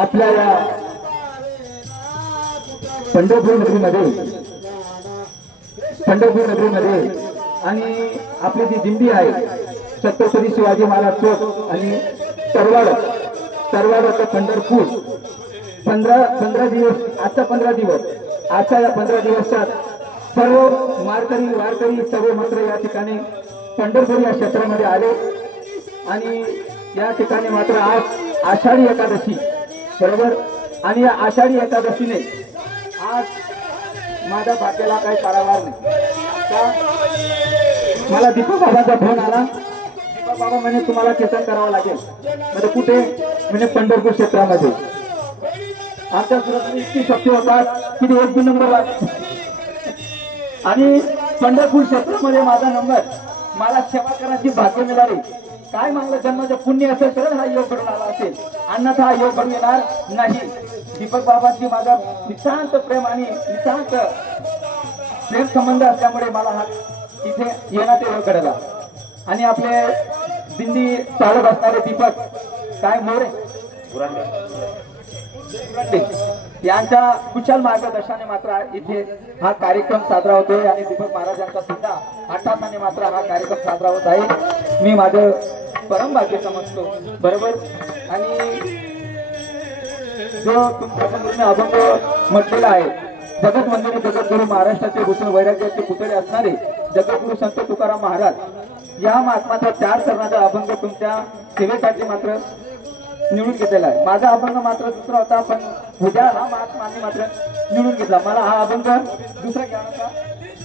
आपल्या पंढरपूर नगरीमध्ये आणि आपली जी दिंडी आहे छत्रपती शिवाजी महाराज चौक आणि तरवाड पंढरपूर 15 दिवस आजच्या या 15 दिवसात सर्व वारकरी सर्व मात्र या ठिकाणी पंढरपूर या क्षेत्रामध्ये आले आणि या ठिकाणी मात्र आज आषाढी एकादशी बरोबर आणि या आषाढी एकादशीने आज माझ्या भाग्याला काही पारावार नाही. मला दीपक बाबाचा फोन आला. दीपक बाबा म्हणे तुम्हाला कीर्तन करावं लागेल. म्हणजे कुठे म्हणजे पंढरपूर क्षेत्रामध्ये. आमच्या सुरत इतकी शक्ती होतात की 1 नंबर आणि पंढरपूर क्षेत्रामध्ये माझा नंबर मला सेवा करण्याची भाग्य मिळाली. काय मागलं जन्माचं पुण्य असेल तर हा योग घडून आला असेल अन्यथा हा योग घडून येणार नाही. दीपक बाबांची माझा नितांत प्रेम आणि नितांत प्रेम संबंध असल्यामुळे मला हा इथे येण्यात योग घडला. आणि आपले दिंडी चालत असणारे दीपक काय मोरे यांच्या कुशल मार्गदर्शनाने मात्र इथे हा कार्यक्रम साजरा होतोय आणि दीपक महाराजांचा सुद्धा आठासाने मात्र हा कार्यक्रम साजरा होत आहे. मी माझं परम भाग्य समजतो बरोबर. आणि जो तुमच्या अभंग म्हटलेला आहे जगत मंदिर जगद्गुरु महाराष्ट्राचे भूषण वैराग्याचे पुतळे असणारे जगद्गुरु संत तुकाराम महाराज या महात्माचा 4 चरणाचा अभंग तुमच्या सेवेसाठी मात्र निवडून घेतलेला आहे. माझा अभंग मात्र दुसरा होता पण उद्या हा महात्माने मात्र निवडून घेतला. मला हा अभंग दुसरा घेण्याचा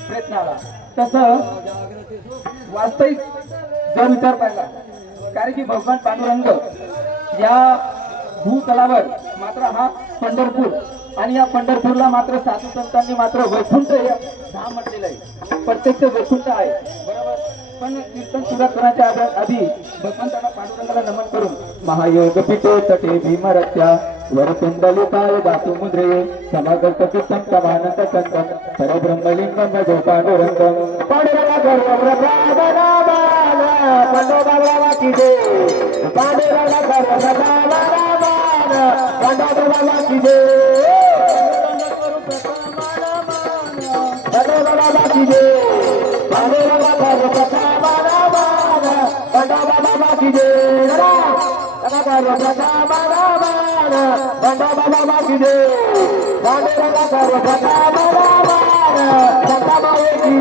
प्रयत्न आला. तसं वास्तविक जर विचार पाहिला कारण की भगवान पांडुरंग या भूतलावर मात्र हा पंढरपूर आणि या पंढरपूरला मात्र साधू संतांनी मात्र वैकुंठ धाम म्हटलेलं आहे. प्रत्यक्ष वैकुंठ आहे बरोबर. पण कीर्तन सुरू करण्याच्या आधी भगवंताला पांडुरंगाला नमन करून महायोग पितो तटे भीमरत्या वरकुंडलिकाय धातु मुद्रे समागत कीर्तन समानंद कंकण परब्रह्मलिंगम भजो पांडुरंगम पांडुरंगा पांडुरंगा की जय पांडुरंगा पांडुरंगा की जय पांडुरंगा की जय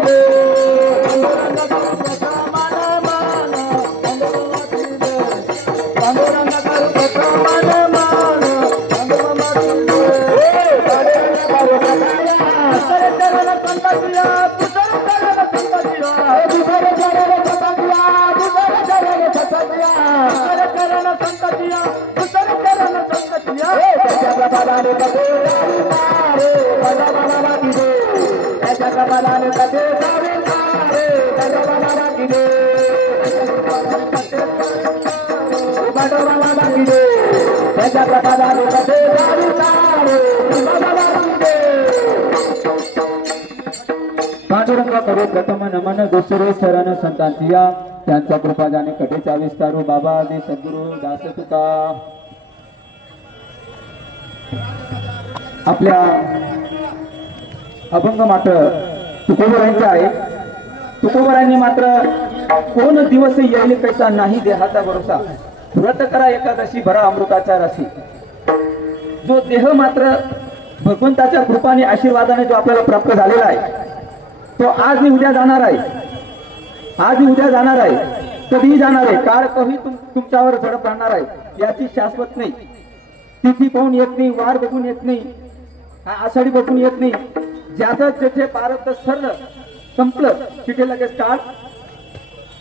पांडुरंगा करे प्रथम नमन दुसरे चरण संतांतिया त्यांचा कृपा जाणे कटेचा विस्तारू बाबा आदी सद्गुरु दास तुका. आपल्या अभंग मात्र तुकोबरांचे आहे. तुकोबरांनी मात्र कोण दिवस येईल कैसा नाही देहाचा भरोसा, व्रत करा एकादशी भरा अमृताचा रसी. जो देह मात्र भगवंताच्या कृपाने आशीर्वादाने जो आपल्याला प्राप्त झालेला आहे तो आज मी उद्या जाणार आहे, आज मी उद्या जाणार आहे, कधीही जाणार आहे. काळ कधी तुमच्यावर झडप राहणार आहे याची शाश्वत नाही. तिथी पाहून येत नाही, वार बघून येत नाही, आषाढी बघून येत नाही. ज्याचं जेथे पारत सरलं संपलं तिथे लगेच काळ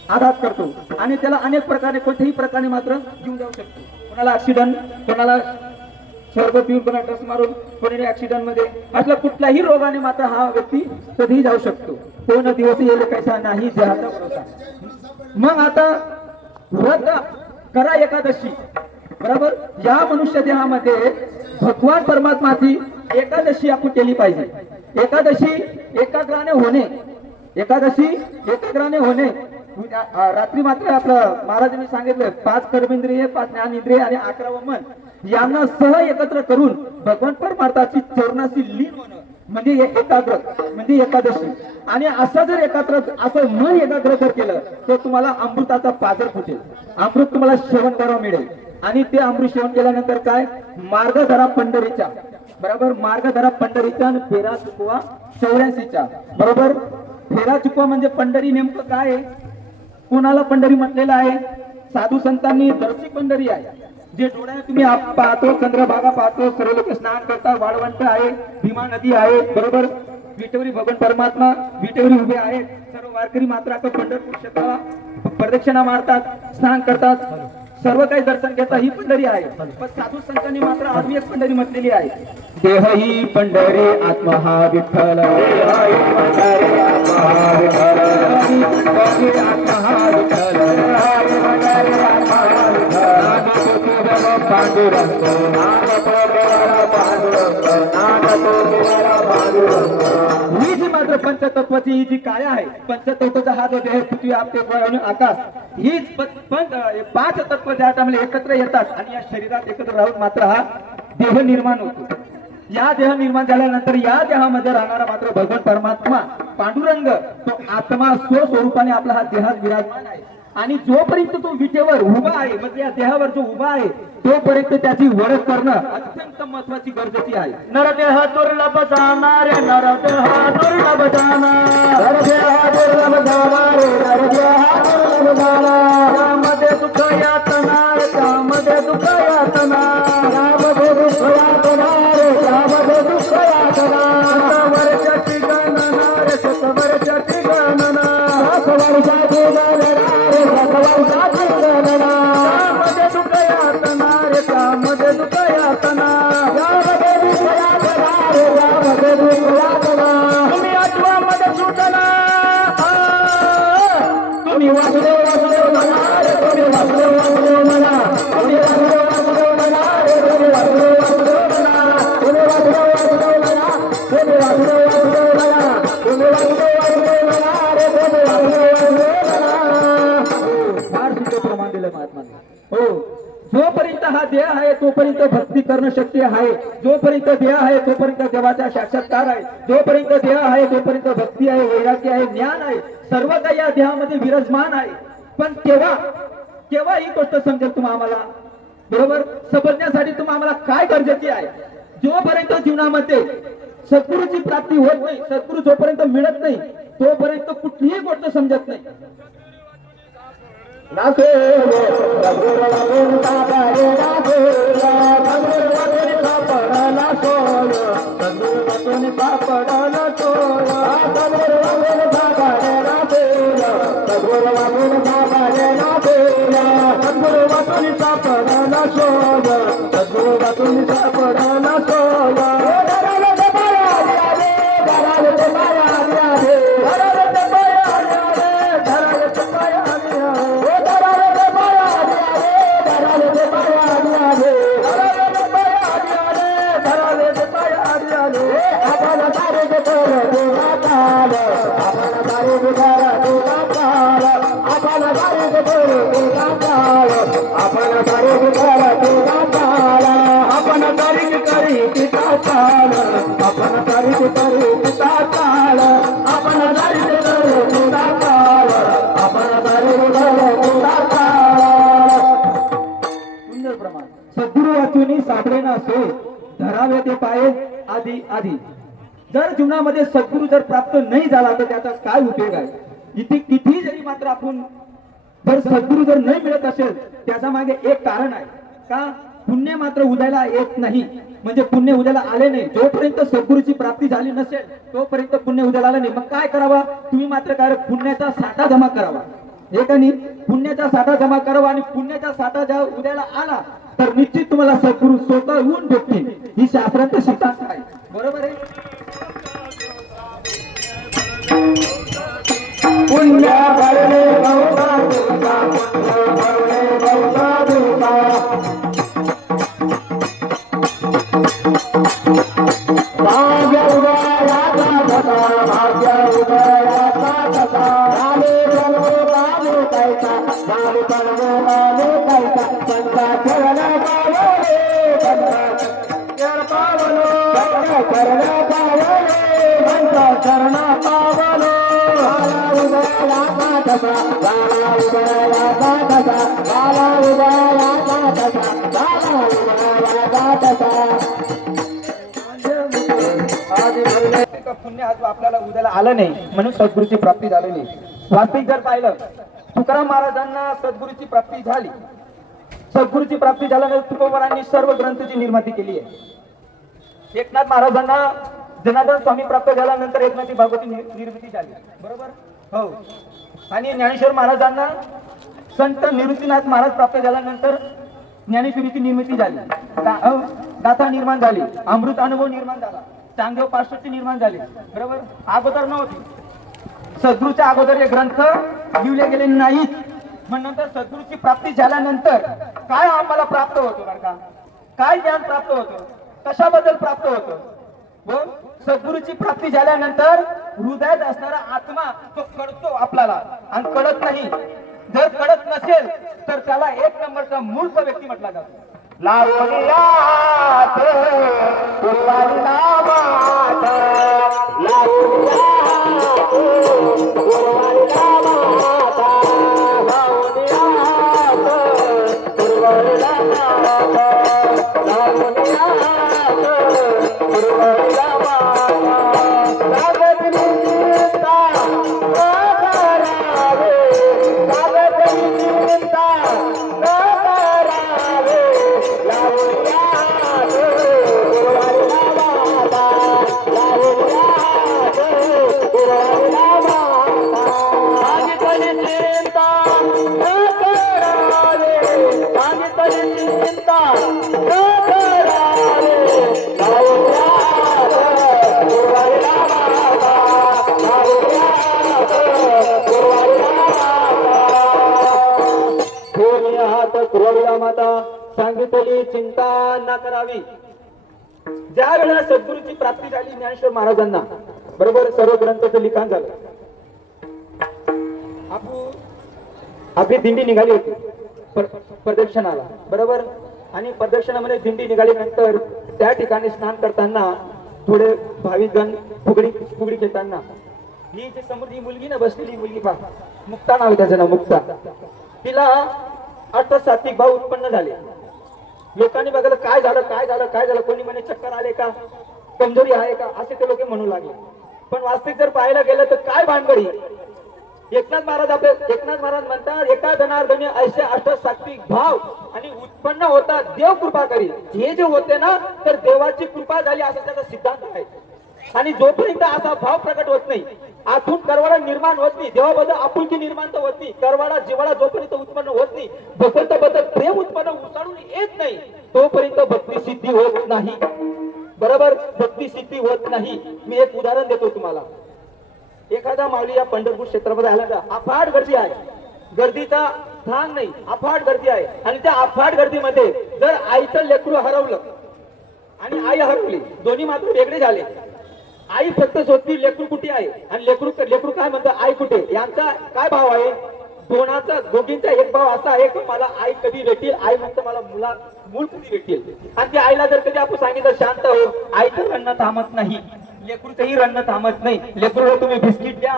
आघात करतो आणि त्याला अनेक प्रकारे कोणत्याही प्रकारे मात्र घेऊन जाऊ शकतो. कोणाला ऍक्सिडेंट, कोणाला स्वर्ग पिऊन, कोणाला ट्रस मारून, कोणी ऍक्सिडेंट मध्ये असला कुठल्याही रोगाने मात्र हा व्यक्ती कधीही जाऊ शकतो. कोण दिवस येईल कैसा नाही देहाचा भरोसा. मग आता व्रत करा एकादशी, बरोबर. या मनुष्य देहामध्ये भगवान परमात्माची एकादशी आपण केली पाहिजे. एकादशी एकाग्राने होणे, एकादशी एकाग्राने होणे. रात्री मात्र आपलं महाराजांनी सांगितलं 5 कर्मेंद्रिय, 5 ज्ञानेंद्रिय आणि 11 मन यांना सह एकत्र करून भगवान परमार्थाची चरणाशी लीन होणं म्हणजे एकाग्र म्हणजे एकादशी. आणि असं जर एकत्र असं मन एकाग्र जर केलं तर तुम्हाला अमृताचा पाजर फुटेल, अमृत तुम्हाला सेवन करावं मिळेल. आणि ते अमृत सेवन केल्यानंतर काय, मार्ग धरा पंढरीचा, बरोबर. मार्ग धरा पंढरीचा आणि फेरा चुकवा 84च्या, बरोबर. फेरा चुकवा म्हणजे पंढरी नेमकं काय आहे, कोणाला पंढरी म्हटलेलं आहे. साधू संतांनी दर्शी पंढरी आहे, जे डोळ्यात तुम्ही पाहतो, चंद्रभागा पाहतो, सर्व लोक स्नान करतात, वाळवंट आहे, भीमा नदी आहे, बरोबर. विटेवरी भगवान परमात्मा विटेवरी उभे आहेत. सर्व वारकरी मात्र आता पंढरपूर क्षेत्राला प्रदक्षिणा मारतात, स्नान करतात, सर्व काही दर्शन घेतात. ही पंढरी आहे. पण साधू संतांनी मात्र आधी एक पंढरी म्हटलेली आहे. देह ही पंढरी आत्मा हा विठ्ठल, ही जी मात्र पंचतत्वाची ही जी काय आहे, पंचतत्वाचा हा जो देह, पृथ्वी, आपटे, आकाश, हीच 5 तत्व ज्या टाइमला एकत्र येतात आणि या शरीरात एकत्र राहून मात्र हा देह निर्माण होतो. या देह निर्माण झाल्यानंतर या देहामध्ये राहणारा मात्र भगवान परमात्मा पांडुरंग तो आत्मा स्वस्वरूपाने आपला हा देहात विराजमान आहे. आणि जोपर्यंत तो विटेवर उभा आहे, म्हणजे या देहावर जो उभा आहे तोपर्यंत त्याची वरद करणं अत्यंत महत्वाची गरजेची आहे. नरदेह दुर्लभ जाणार, नरदेह दुर्लभ जाणार, नरदेह दुर्लभ जाणार, नरदेह दुर्लभ जाणार. त्यामध्ये दुःख यातना, त्यामध्ये दुःख यातना, त्यामध्ये दुःख यातना, त्यामध्ये दुःख यातना. वर्षाची गणना रे, शतवर्षाची गणना, 100 वर्षाची गणना, 100 वर्षाची गणना. त्यामध्ये दुःख यातना रे, त्यामध्ये दुःख यातना, यामध्ये दुःख यातना रे, यामध्ये दुःख यातना. तुम्ही आठवामध्ये सुटला, तुम्ही वासुदेव वासुदेव म्हणा रे, तुम्ही वासुदेव वासुदेव म्हणा, तुम्ही वासुदेव वासुदेव म्हणा रे, तुम्ही वासुदेव वासुदेव म्हणा, तुम्ही वासुदेव वासुदेव म्हणा, तुम्ही वासुदेव वासुदेव म्हणा, तुम्ही वासुदेव वासुदेव म्हणा रे, तुम्ही वासुदेव वासुदेव म्हणा. फार सुंदर प्रमाण दिलं महात्माने. हो, जोपर्यंत हा देह आहे तोपर्यंत भक्ती करणं शक्य आहे, जोपर्यंत देह आहे तोपर्यंत देवाचा साक्षात्कार आहे, जोपर्यंत देह आहे तोपर्यंत भक्ती आहे, वैराग्य आहे, ज्ञान आहे, सर्व काही या देहामध्ये विराजमान आहे. पण केव्हा ही गोष्ट समजेल तुम्हा आम्हाला, बरोबर. समजण्यासाठी तुम्हा आम्हाला काय गरजेची आहे, जोपर्यंत जीवनामध्ये सद्गुरूची प्राप्ती होत नाही, सद्गुरू जोपर्यंत मिळत नाही तोपर्यंत कुठलीही गोष्ट समजत नाही. नासे आपण आधी जर जीवनामध्ये सद्गुरू जर प्राप्त नाही झाला तर त्याचा काय उपयोग आहे? इथे किती जरी मात्र आपण जर सद्गुरू जर नाही मिळत असेल त्याच्या मागे एक कारण आहे का? पुण्य मात्र उदयाला येत नाही. म्हणजे पुण्य उदयाला आले नाही. जोपर्यंत सद्गुरूची प्राप्ती झाली नसेल तोपर्यंत पुण्य उदयाला आलं नाही. मग काय करावा? तुम्ही मात्र काय पुण्याचा साठा जमा करावा. हे का नाही? पुण्याचा साठा जमा करावा आणि पुण्याचा साठा ज्या उदयाला आला तर निश्चित तुम्हाला सद्गुरू स्वतःहून भेटतील. ही शास्त्रांचा सिद्धांत आहे. बरोबर आहे? पुण्य भरले बहुधा दुर्गा, पुण्य भरले बहुधा दुर्गा. भाग्य उदयाचा धसा, भाग्य उदयाचा धसा. झाले बनवो बाबू कैसा, झाले बनवो बाबू कैसा. संता चरण पावले, संता चरण पावलो, संता चरण पावले, संता चरण पावलो. झाला उदयाचा धसा, झाला उदयाचा धसा, झाला उदयाचा धसा, झाला उदयाचा धसा. पुण्य आज आपल्याला उद्याला आलं नाही म्हणून सद्गुरूची प्राप्ती झाली नाही. वास्तविक जर पाहिलं तुकाराम महाराजांना सद्गुरूची प्राप्ती झाली. सद्गुरूची प्राप्ती झाल्यानंतर तुकोबारांनी सर्व ग्रंथाची निर्मिती केली आहे. एकनाथ महाराजांना जनार्दन स्वामी प्राप्त झाल्यानंतर एकनाथी भागवती निर्मिती झाली. बरोबर हो. आणि ज्ञानेश्वर महाराजांना संत निवृत्तीनाथ महाराज प्राप्त झाल्यानंतर ज्ञानेश्वरीची निर्मिती झाली. गाथा निर्माण झाली. अमृत अनुभव निर्माण झाला. चांगदेव पार्श्वची निर्माण झाली. बरोबर अगोदर नव्हती. सद्गुरूच्या अगोदर हे ग्रंथ लिहिले गेले नाहीत. मग नंतर सद्गुरूची प्राप्ती झाल्यानंतर काय आम्हाला प्राप्त होतं बरं का? काय ज्ञान प्राप्त होतं? कशाबद्दल प्राप्त होतं? व सद्गुरूची प्राप्ती झाल्यानंतर हृदयात असणारा आत्मा तो कळतो आपल्याला आणि कळत नाही. जर कळत नसेल तर त्याला एक नंबरचा मूर्ख व्यक्ती म्हटला जातो. लावणीला हात, गुरुवारीला मात. लावणीला हात, गुरुवारीला मात. लावणीला हात, गुरुवारीला मात. लावणीला हात, गुरुवारीला मात. लागतली चिंता न करावे, लागतली चिंता न करावे. माता सांगितली चिंता न करावी. ज्या वेळेला सद्गुरूची प्राप्ती झाली ज्ञानेश्वर महाराजांना बरोबर सर्व ग्रंथाचं लिखाण झालं. आपली दिंडी निघाली होती प्रदक्षिणाला. बरोबर आणि प्रदक्षिणामध्ये दिंडी निघाल्यानंतर त्या ठिकाणी स्नान करताना थोडे भाविकगण फुगडी घेताना ही जी समोर ही मुलगी ना बसलेली मुलगी पहा, मुक्ता नाव त्याचं नाव मुक्ता. तिला 8 सात्विक भाव उत्पन्न झाले. लोकांनी बघायला काय झालं काय झालं काय झालं. कोणी म्हणे चक्कर आले का, कमजोरी आहे का, असे ते लोक म्हणू लागले. पण वास्तविक जर पाहायला गेलं तर काय भानगडी. एकनाथ महाराज म्हणतात एका जनार्दनी ऐसे 8 सात्विक भाव आणि उत्पन्न होता देव कृपा करी. हे जे होते ना तर देवाची कृपा झाली असा त्याचा सिद्धांत आहे. आणि जोपर्यंत असा भाव प्रकट होत नाही, आतून करवाडा निर्माण होत नाही, देवाबद्दल आपुलकी निर्माण तर होत नाही, करवाडा जिव्हाळा जोपर्यंत उत्पन्न होत नाही, भगवंताबद्दल प्रेम उत्पन्न उसाडून येत नाही तोपर्यंत भक्ती सिद्धी होत नाही. बरोबर भक्ती सिद्धी होत नाही. मी एक उदाहरण देतो तुम्हाला. एखादा माऊली या पंढरपूर क्षेत्रामध्ये आला का अफाट गर्दी आहे. गर्दीचा थांब नाही, अफाट गर्दी आहे. आणि त्या अफाट गर्दीमध्ये जर आईचं लेकरू हरवलं आणि आई हरवली, दोन्ही मात्र वेगळे झाले. आई फक्त शोधती लेकरू कुठे आहे आणि लेकरू काय म्हणतं आई कुठे. यांचा काय भाव आहे? दोघींचा एक भाव असा आहे की मला आई कधी भेटेल. आई म्हणतं मला मूल कधी भेटेल. आणि त्या आईला जर कधी आपण सांगितलं शांत हो, आई तर रडणं थांबत नाही, लेकरूचंही रडणं थांबत नाही. लेकरूला तुम्ही बिस्किट द्या,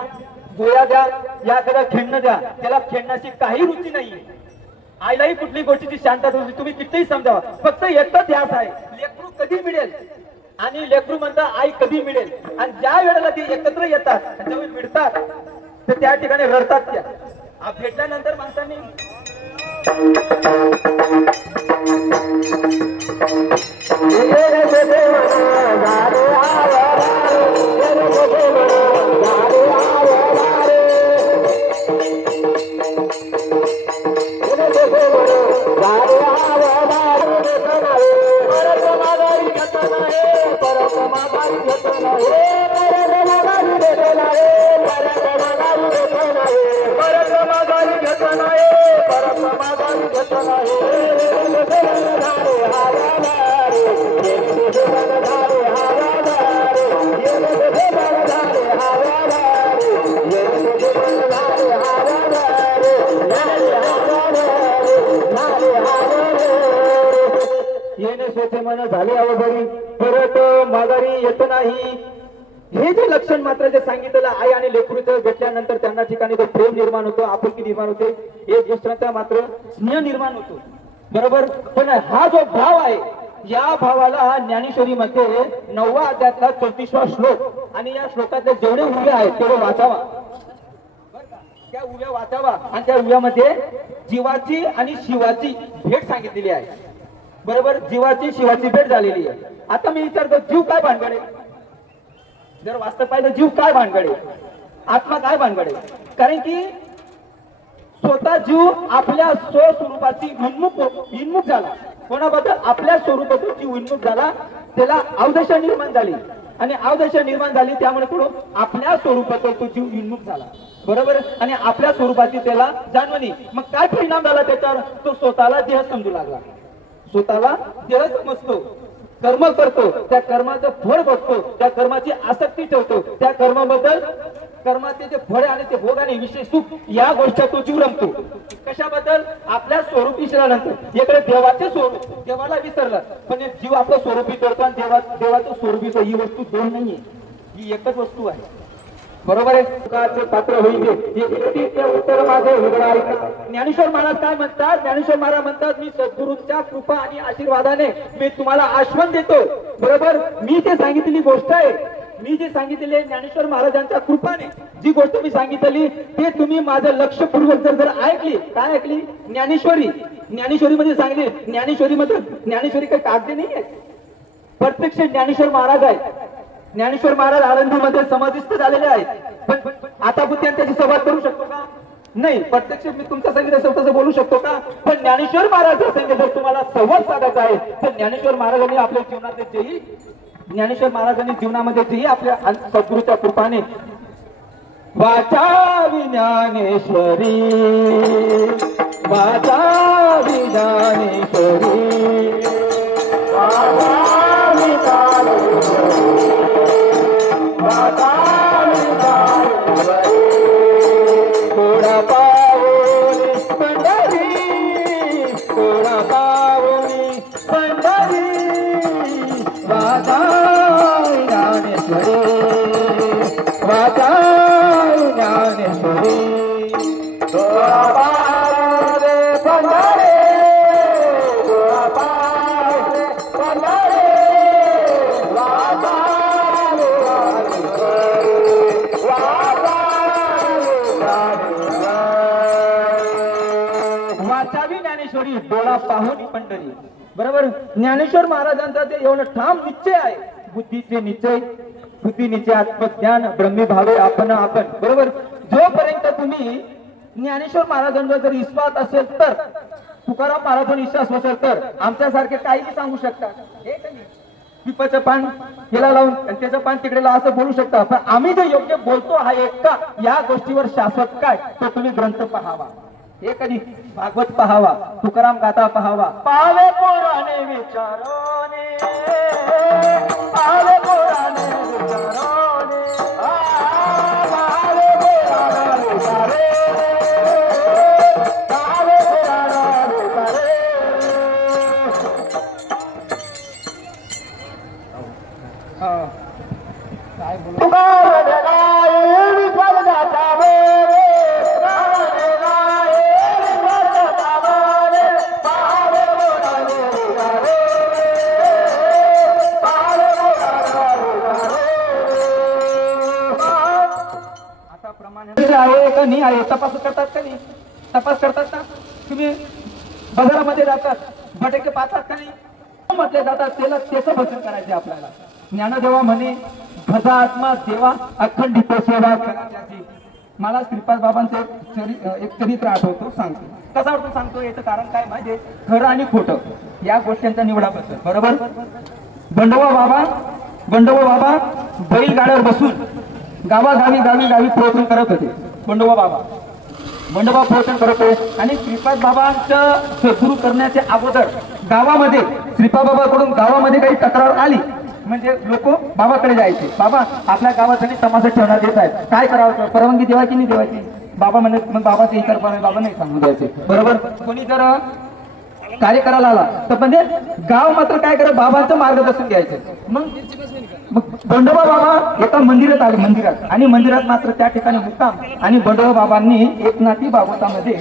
गोळ्या द्या, या त्याला खेळणं द्या, त्याला खेळण्याची काही रुची नाही. आईलाही कुठली गोष्टीची शांतता तुम्ही कितीही समजावा, फक्त एकच ध्यास आहे लेकरू कधी मिळेल आणि लेकरू म्हणतात आई कधी मिळेल, आणि ज्या वेळेला ती एकत्र येतात आणि जेव्हा मिळतात तर त्या ठिकाणी रडतात त्या. भेटल्यानंतर माणसांनी येणे सोचे मन झाले अवघडी, परत माघारी येत नाही. हे जे लक्षण मात्र जे सांगितलेलं आई आणि लेकरूचं भेटल्यानंतर त्यांना ठिकाणी तो प्रेम निर्माण होतो, आपुलकी निर्माण होते, एक दुसऱ्याचा मात्र स्नेह निर्माण होतो. बरोबर. पण हा जो भाव आहे, या भावाला ज्ञानेश्वरीमध्ये 9व्या अध्यायातला 34वा श्लोक आणि या श्लोकातले जेवढे उभे आहेत तेवढे वाचावा. त्या उभ्या वाचावा आणि त्या उभ्यामध्ये जीवाची आणि शिवाची भेट सांगितलेली आहे. बरोबर. जीवाची शिवाची भेट झालेली आहे. आता मी विचारतो, जीव काय भानगडे? जर वास्तव पाहिजे जीव काय भानगडे, आत्मा काय भानगडे? कारण की स्वतः जीव आपल्या स्वस्वरूपाची विन्मुख झाला. कोणाबद्दल? आपल्या स्वरूपातून जीव विन्मुख झाला, त्याला अवदशा निर्माण झाली आणि अवदशा निर्माण झाली त्यामुळे तो आपल्या स्वरूपातून तो जीव विन्मुख झाला. बरोबर. आणि आपल्या स्वरूपाची त्याला जाणवणी. मग काय परिणाम झाला त्याच्यावर? तो स्वतःला देह समजू लागला, स्वतःला देह समजतो, कर्म करतो, त्या कर्माचं फळ बघतो, त्या कर्माची आसक्ती ठेवतो, त्या कर्माबद्दल कर्माचे जे फळ आणि ते भोग आणि विशेष सुख या गोष्टी तो जीव रमतो. कशाबद्दल? आपल्या स्वरूपी शिरानंतर. इकडे देवाचे स्वरूप, देवाला विसरलं, पण जीव आपलं स्वरूपी करतो आणि देवाचं स्वरूपी. ही वस्तू दोन नाहीये, ही एकच वस्तू आहे. बरोबर आहे. सुखाचे पात्र होईल उत्तर माझे हृदय ऐका. ज्ञानेश्वर महाराज काय म्हणतात? ज्ञानेश्वर महाराज म्हणतात, मी सद्गुरूंच्या कृपा आणि आशीर्वादाने मी तुम्हाला आश्वासन देतो. बरोबर. मी जे सांगितलेली गोष्ट आहे, मी जे सांगितलेले ज्ञानेश्वर महाराजांच्या कृपाने जी गोष्ट मी सांगितली ते तुम्ही माझं लक्षपूर्वक जर ऐकली. काय ऐकली? ज्ञानेश्वरी मध्ये सांगली. ज्ञानेश्वरी काही कागदी नाही आहे, प्रत्यक्ष ज्ञानेश्वर महाराज आहे. ज्ञानेश्वर महाराज आळंदीमध्ये समाधिस्थ झालेले आहेत. पण आता बुद्धी त्याची संवाद करू शकतो का? नाही. प्रत्यक्ष मी तुमच्या संगीत असेल तसं बोलू शकतो का? पण ज्ञानेश्वर महाराज संगीत जर तुम्हाला संवाद साधायचा आहे तर ज्ञानेश्वर महाराजांनी आपल्या जीवनात जेही ज्ञानेश्वर जीवनामध्ये जेही आपल्या सद्गुरूच्या कृपाने वाचावी ज्ञानेश्वरी, वाचावी ज्ञानेश्वरी, वाचावी ज्ञानेश्वरी, वाचावी ज्ञानेश्वरी. थोडा पाऊली पंढरी, थोडा पाऊली पंढरी, वाचावी ज्ञानेश्वरी, वाचावी ज्ञानेश्वरी. थोडा पाऊली पंढरी, थोडा पाऊली पंढरी, वाचावी ज्ञानेश्वरी, वाचावी ज्ञानेश्वरी, डोळा पाहून पंढरी. बरोबर. ज्ञानेश्वर महाराजांचा ते एवढं ठाम निश्चय आहे. बुद्धीचे निश्चय, बुद्धी निश्चय, आत्मज्ञान, ब्रह्मी भावे आपण. बरोबर. जोपर्यंत तुम्ही ज्ञानेश्वर महाराजांचा जर विश्वास असेल तर, तुकाराम महाराजांचा विश्वास असेल तर आमच्यासारखे काही सांगू शकतात. पिपाचं पान केला लावून आणि त्याचं पान तिकडे लावा असं बोलू शकता. पण आम्ही जे योग्य बोलतो हा एक का, या गोष्टीवर शाश्वत काय, तो तुम्ही ग्रंथ पहावा. हे कधी भागवत पहावा, तुकाराम गाथा पहावा. पाले पुराणे विचारोने, पाले पुराणे विचारोने, पाले पुराणे विचारे, पाले पुराणे विचारे. काय बोलू? प्रमाणे आहे का नाही आहे तपास करतात का नाही? तपास करतात ना? तुम्ही बाजारामध्ये जातात, बटाके पाहतात का नाही? म्हटले जातात त्याला त्याचं भजन करायचे आपल्याला. ज्ञानदेवा म्हणे भजा आत्मा देवा अखंडित सेवा करायची. मला श्रीपाद बाबांचं एक चरित्र आठवतो, सांगतो. कसा आठवतो सांगतो, याचं कारण काय म्हणजे खरं आणि खोटं या गोष्टींचा निवडाबद्दल. बरोबर. बंडोबा बाबा बैलगाड्यावर बसून गावी प्रवचन करत होते. बंडोबा प्रवचन करत होते आणि श्रीपाद बाबांचं सद्गुरू करण्याच्या अगोदर गावामध्ये श्रीपाद बाबाकडून गावामध्ये काही तक्रार आली म्हणजे लोक बाबाकडे जायचे. बाबा आपल्या गावासाठी तमाशा ठेवण्यात येत आहेत, काय करावं, परवानगी देवा की नाही देवायची? बाबा म्हणत मग बाबाचे इतर बाबा नाही सांगू द्यायचे. बरोबर. कोणी जर कार्य करायला आला तर म्हणजे गाव मात्र काय करत, बाबांचं मार्गदर्शन घ्यायचं. मग बंडोबा बाबा एका मंदिरात आले, आणि मंदिरात मात्र त्या ठिकाणी मुक्काम. आणि बंडोबा बाबांनी एकनाथी भागवतामध्ये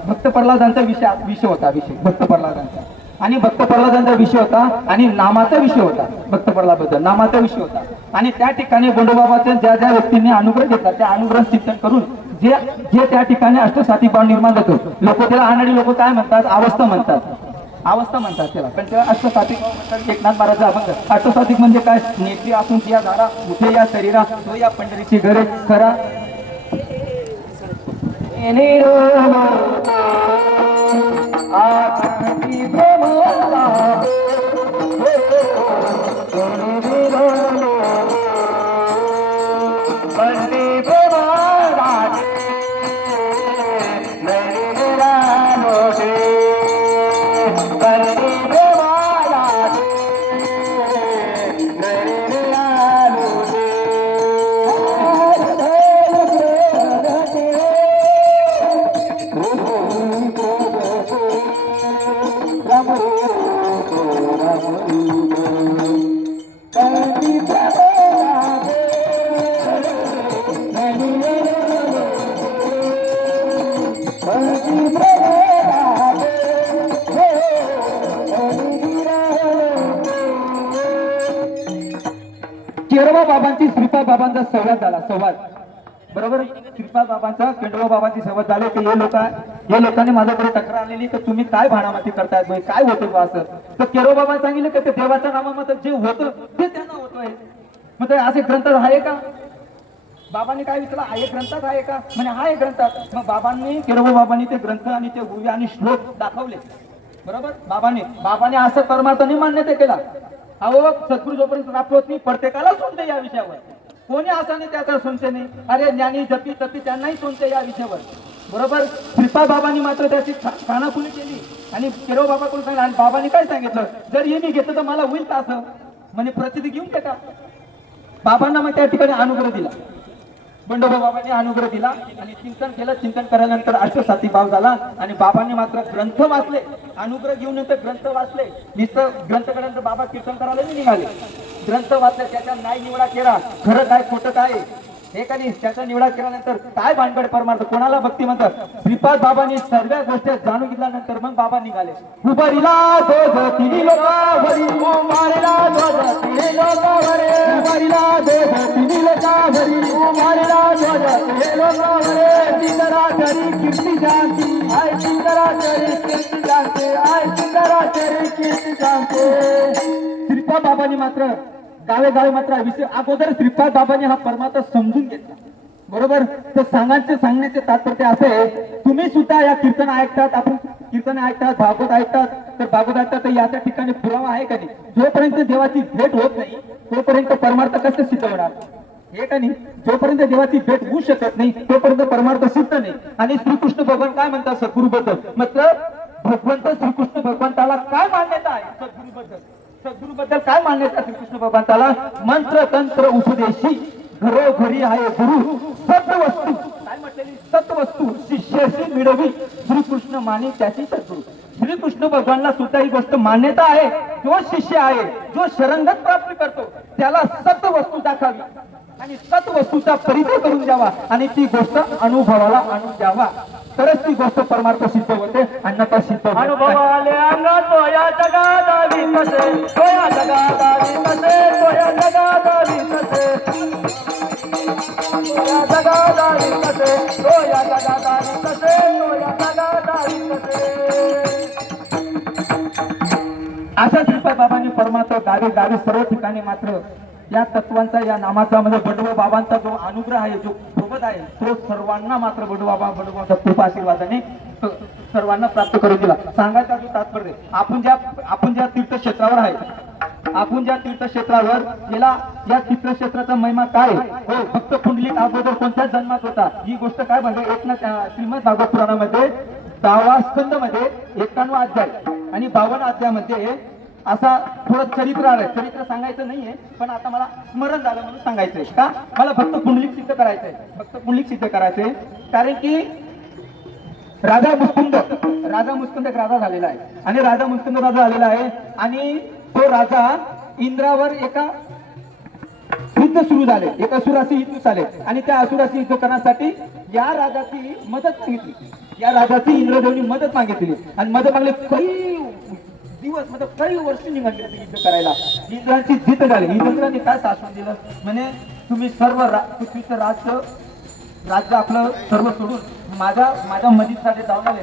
भक्त प्रल्हादांचा विषय होता. भक्त प्रल्हादांचा विषय होता आणि नामाचा विषय होता. भक्त प्रल्हादाबद्दल नामाचा विषय होता. आणि त्या ठिकाणी बंडोबाबाच्या ज्या व्यक्तींनी अनुग्रह घेतला त्या अनुग्रह चिंतन करून जे त्या ठिकाणी अष्टसात्विक भाव निर्माण होतो. लोक त्याला आणाडी लोक काय म्हणतात, अवस्था म्हणतात त्याला. पण त्याला अष्टसात्विक भाव म्हणतात. एकनाथ महाराजचा अभंग. अष्टसात्विक म्हणजे काय? नेत्री असून या धारा, उठे या शरीरा, तो या पंढरीची घरे खरा. केरोबा बाबांची श्रीपाद बाबांचा संवाद झाला. बरोबर. श्रीपाद बाबांचा केरोबा बाबांची संवाद झाले की या लोकांनी माझ्याकडे तक्रार आलेली की तुम्ही काय भाणामती करतायत, काय होतं बा असं. तर केरोबा बाबा सांगितलं की ते देवाच्या नामामध्ये जे होतं ते त्यांना होतंय. मग ते असे ग्रंथ आहे का? बाबांनी काय विचारलं, आहे ग्रंथात आहे का? म्हणजे आहे ग्रंथात. मग केरोबा बाबांनी ते ग्रंथ आणि ते ओवी आणि श्लोक दाखवले. बरोबर. बाबांनी असं परमार्थाने मान्यता केला. अहो सद्गुरू जोपर्यंत प्राप्त होत नाही प्रत्येकाला सुनते या विषयावर. कोणी असं नाही त्याचा सुनते नाही. अरे ज्ञानी जपी तपी त्यांनाही सुनते या विषयावर. बरोबर. श्रीपाद बाबांनी मात्र त्याची कानाफुली केली आणि केरोबा बाबाकडून सांगितलं. आणि बाबांनी काय सांगितलं, जर हे मी घेतलं तर मला होईल का असं, म्हणजे प्रसिद्धी घेऊन टाका. बाबांना मग त्या ठिकाणी अनुग्रह दिला. बंडोबा बाबांनी अनुग्रह दिला आणि चिंतन केलं. चिंतन केल्यानंतर अष्टसात्विक भाव झाला आणि बाबांनी मात्र ग्रंथ वाचले. अनुग्रह घेऊन नंतर ग्रंथ वाचले. नुसतं ग्रंथ केल्यानंतर बाबा कीर्तन करायला नाही निघाले. ग्रंथ वाचले, त्याचा न्याय निवडा केला, खरं काय खोटं काय हे का नाही त्याचा निवडा केल्यानंतर काय भानगड परमार्थ कोणाला भक्ती म्हणतात. श्रीपाद बाबांनी सर्व गोष्टी जाणून घेतल्यानंतर मग बाबा निघाले. उभारीला दोघ तिन्ही लोकांवरी, उभारीला दोघ तिन्ही लोकांवरी, उभारीला दोघ तिन्ही लोकांवरी, उभारीला दोघ तिन्ही लोकांवरी. चराचरी कीर्ती जानती, आय चराचरी कीर्ती जानते, आय चराचरी कीर्ती जानते. श्रीपाद बाबांनी मात्र गावे मात्र विषय अगोदर श्रीपाद बाबांनी हा परमार्थ समजून घेतला. बरोबर. तर सांगण्याचे तात्पर्य असे आहे, तुम्ही सुद्धा या कीर्तन ऐकतात, आपण कीर्तन ऐकतात, भागवत ऐकतात, तर भागवत ऐकतात तर याच्या ठिकाणी पुरावा आहे का नाही? जोपर्यंत देवाची भेट होत नाही तोपर्यंत परमार्थ कसं सिद्ध होणार हे का नाही? जोपर्यंत देवाची भेट होऊ शकत नाही तोपर्यंत परमार्थ सिद्ध नाही. आणि श्रीकृष्ण भगवान काय म्हणतात सद्गुरूबद्दल, मतलब भगवंत श्रीकृष्ण भगवंताला काय मान्यता आहे सद्गुरूबद्दल काय मान्यता श्रीकृष्ण भगवंताला? मंत्र तंत्र उपदेशी घरोघरी आहे गुरु, सत्वस्तू काय म्हटलेली, सत्वस्तू शिष्याशी मिळवी, श्रीकृष्ण माने त्याची सद्गुरू. श्रीकृष्ण भगवानला सुद्धा ही गोष्ट मान्यता आहे. जो शिष्य आहे, जो शरणगत प्राप्ती करतो त्याला सत्वस्तू दाखवावी आणि सत्वस्तूचा परिचय करून द्यावा आणि ती गोष्ट अनुभवाला आणून द्यावा, तरच ती गोष्ट परमार्थ सिद्ध होते. अन्यथा सिद्ध अनुभवाले अंगात तोया जगादावी कसे, तोया जगादावी कसे, तोया जगादावी कसे. परमार्थ गावी गावी सर्व ठिकाणी मात्र या तत्वांचा या नामाचा म्हणजे बडवो बाबांचा जो अनुग्रह आहे जो सोबत आहे तो सर्वांना मात्र बडवोबाबांचा खूप आशीर्वादाने सर्वांना प्राप्त करून दिला. सांगायचा जो तात्पर्य आपण ज्या तीर्थक्षेत्रावर आहे आपण ज्या तीर्थक्षेत्रावर या तीर्थक्षेत्राचा महिमा काय हो फक्त पुंडलिक अगोदर कोणत्या जन्मात होता ही गोष्ट काय म्हणजे एक ना श्रीमद भागवत पुराणामध्ये 10व्या स्कंद मध्ये 91 अध्याय आणि 52 अध्यायामध्ये असा थोडं चरित्र आलंय. चरित्र सांगायचं नाहीये पण आता मला स्मरण झालं म्हणून सांगायचंय का मला फक्त पुंडलिक सिद्ध करायचंय फक्त पुंडलिक सिद्ध करायचंय कारण की राजा मुस्कुंद एक राजा झालेला आहे आणि राजा मुस्कुंद राजा झालेला आहे आणि तो राजा इंद्रावर एका युद्ध सुरू झाले एका असुराशी युद्ध झाले आणि त्या असुराशी युद्ध करण्यासाठी या राजाची मदत मागितली या राजाची इंद्रदेवनी मदत मागितली आणि मदत मागली काही दिवस मतलब काही वर्ष निघाले युद्ध करायला. इंद्राची जित झाली. इंद्राने काय शासन दिलं म्हणजे तुम्ही सर्व पृथ्वीचं राज्य आपलं सर्व सोडून माझ्या मदतीसाठी जाऊन आले.